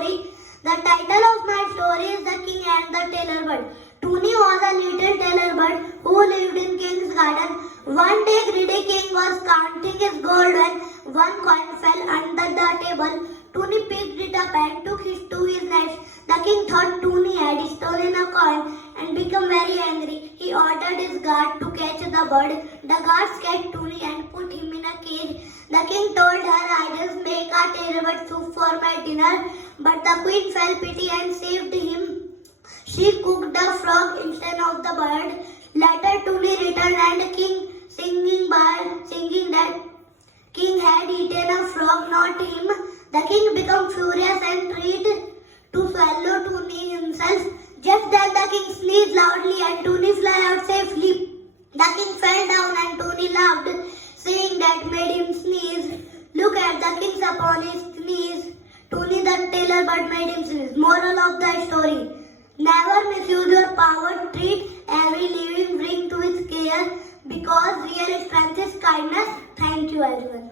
story. The title of my story is The King and the Tailor Bird. Toonie was a little tailor bird who lived in King's garden. One day greedy King was counting his gold when one coin fell under the table. Toonie picked it up and took it to his nest. The king thought Toonie had stolen a coin and became very angry. He ordered his guard to catch the bird. The guards caught Toonie and put him in a cage. The king told her, "I just make a terrible soup for my dinner." But the queen felt pity and saved him. She cooked the frog instead of the bird. Later Toonie returned and the king singing that king had eaten a frog, not him. The king became furious and tried to swallow Toonie himself. Just then the king sneezed loudly and Toonie flew out safely. The king fell down and Toonie laughed, saying that made him sneeze. Look at the king's upon his knees. Toonie the tailor bird made him sneeze. Moral of the story: never misuse your power. Treat every living being to its care, because real strength is kindness. Thank you, everyone.